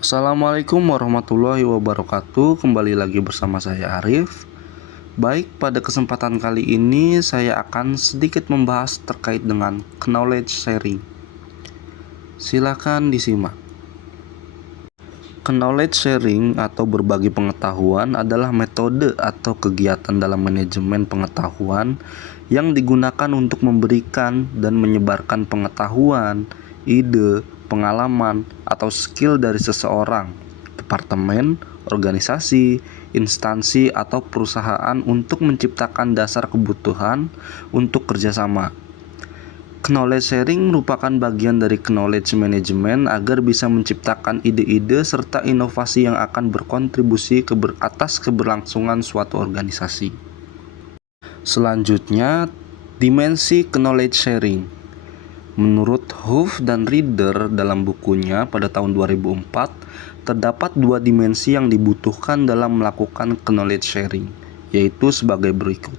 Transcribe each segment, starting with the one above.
Assalamualaikum warahmatullahi wabarakatuh. Kembali lagi bersama saya Arif. Baik, pada kesempatan kali ini saya akan sedikit membahas terkait dengan knowledge sharing. Silakan disimak. Knowledge sharing atau berbagi pengetahuan adalah metode atau kegiatan dalam manajemen pengetahuan yang digunakan untuk memberikan dan menyebarkan pengetahuan, ide, pengalaman, atau skill dari seseorang, departemen, organisasi, instansi, atau perusahaan untuk menciptakan dasar kebutuhan untuk kerjasama. Knowledge sharing merupakan bagian dari knowledge management agar bisa menciptakan ide-ide serta inovasi yang akan berkontribusi atas keberlangsungan suatu organisasi. Selanjutnya, dimensi knowledge sharing. Menurut Huff dan Reader dalam bukunya pada tahun 2004, terdapat dua dimensi yang dibutuhkan dalam melakukan knowledge sharing, yaitu sebagai berikut.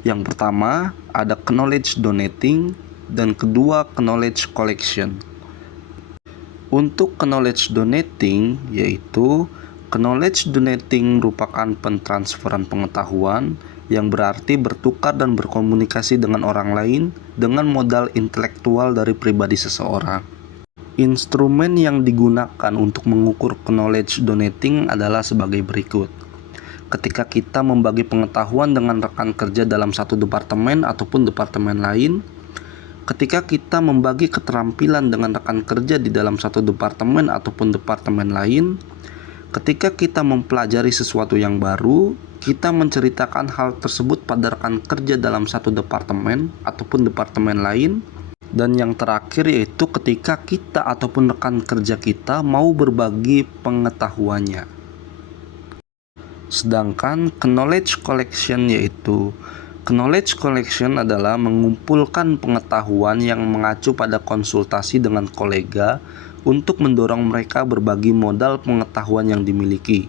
Yang pertama, ada knowledge donating, dan kedua knowledge collection. Untuk knowledge donating, yaitu knowledge donating merupakan pentransferan pengetahuan yang berarti bertukar dan berkomunikasi dengan orang lain dengan modal intelektual dari pribadi seseorang. Instrumen yang digunakan untuk mengukur knowledge donating adalah sebagai berikut. Ketika kita membagi pengetahuan dengan rekan kerja dalam satu departemen ataupun departemen lain, ketika kita membagi keterampilan dengan rekan kerja di dalam satu departemen ataupun departemen lain, ketika kita mempelajari sesuatu yang baru, kita menceritakan hal tersebut pada rekan kerja dalam satu departemen ataupun departemen lain. Dan yang terakhir yaitu ketika kita ataupun rekan kerja kita mau berbagi pengetahuannya. Sedangkan knowledge collection yaitu knowledge collection adalah mengumpulkan pengetahuan yang mengacu pada konsultasi dengan kolega untuk mendorong mereka berbagi modal pengetahuan yang dimiliki.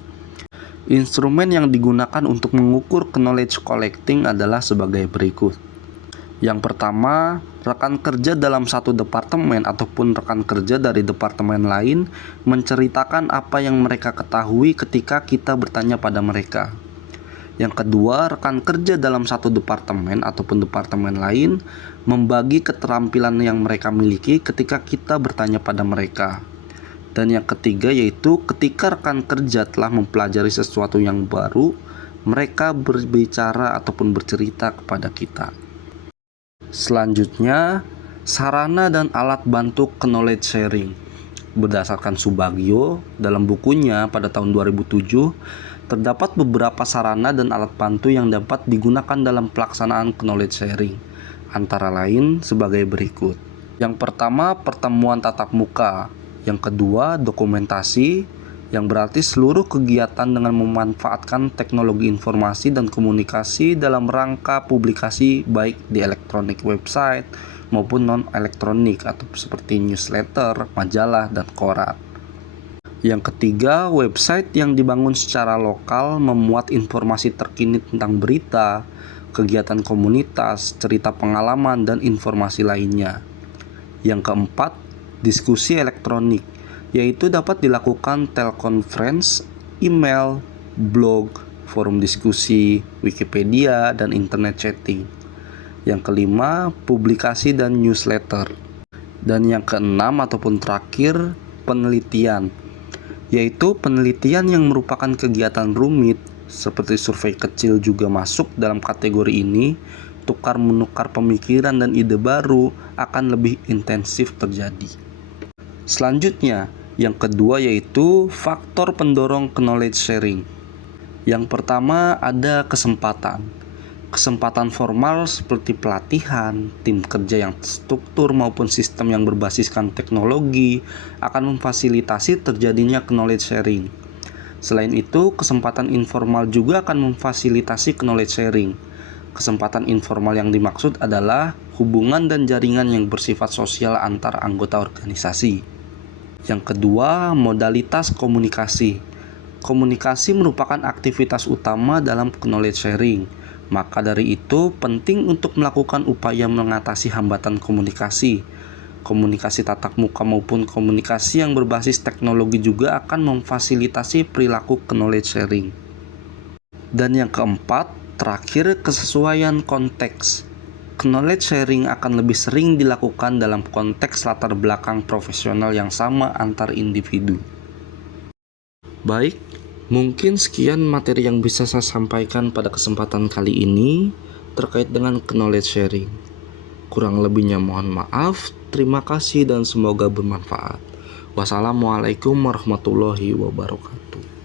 Instrumen yang digunakan untuk mengukur knowledge collecting adalah sebagai berikut. Yang pertama, rekan kerja dalam satu departemen ataupun rekan kerja dari departemen lain menceritakan apa yang mereka ketahui ketika kita bertanya pada mereka. Yang kedua, rekan kerja dalam satu departemen ataupun departemen lain membagi keterampilan yang mereka miliki ketika kita bertanya pada mereka. Dan yang ketiga yaitu ketika rekan kerja telah mempelajari sesuatu yang baru, mereka berbicara ataupun bercerita kepada kita. Selanjutnya, sarana dan alat bantu knowledge sharing. Berdasarkan Subagio dalam bukunya pada tahun 2007, terdapat beberapa sarana dan alat bantu yang dapat digunakan dalam pelaksanaan knowledge sharing, antara lain sebagai berikut. Yang pertama, pertemuan tatap muka. Yang kedua, dokumentasi, yang berarti seluruh kegiatan dengan memanfaatkan teknologi informasi dan komunikasi dalam rangka publikasi baik di elektronik website maupun non-elektronik atau seperti newsletter, majalah, dan koran. Yang ketiga, website yang dibangun secara lokal memuat informasi terkini tentang berita, kegiatan komunitas, cerita pengalaman, dan informasi lainnya. Yang keempat, diskusi elektronik, yaitu dapat dilakukan telekonferensi, email, blog, forum diskusi, Wikipedia, dan internet chatting. Yang kelima, publikasi dan newsletter. Dan yang keenam ataupun terakhir, penelitian, yaitu penelitian yang merupakan kegiatan rumit seperti survei kecil juga masuk dalam kategori ini. Tukar-menukar pemikiran dan ide baru akan lebih intensif terjadi. Selanjutnya, yang kedua yaitu faktor pendorong knowledge sharing. Yang pertama ada kesempatan. Kesempatan formal seperti pelatihan, tim kerja yang terstruktur maupun sistem yang berbasiskan teknologi akan memfasilitasi terjadinya knowledge sharing. Selain itu, kesempatan informal juga akan memfasilitasi knowledge sharing. Kesempatan informal yang dimaksud adalah hubungan dan jaringan yang bersifat sosial antar anggota organisasi. Yang kedua, modalitas komunikasi. Komunikasi merupakan aktivitas utama dalam knowledge sharing. Maka dari itu penting untuk melakukan upaya mengatasi hambatan komunikasi. komunikasi tatap muka maupun komunikasi yang berbasis teknologi juga akan memfasilitasi perilaku knowledge sharing. Dan yang keempat, terakhir, kesesuaian konteks. Knowledge sharing akan lebih sering dilakukan dalam konteks latar belakang profesional yang sama antar individu. Baik, mungkin sekian materi yang bisa saya sampaikan pada kesempatan kali ini terkait dengan knowledge sharing. Kurang lebihnya mohon maaf, terima kasih dan semoga bermanfaat. Wassalamualaikum warahmatullahi wabarakatuh.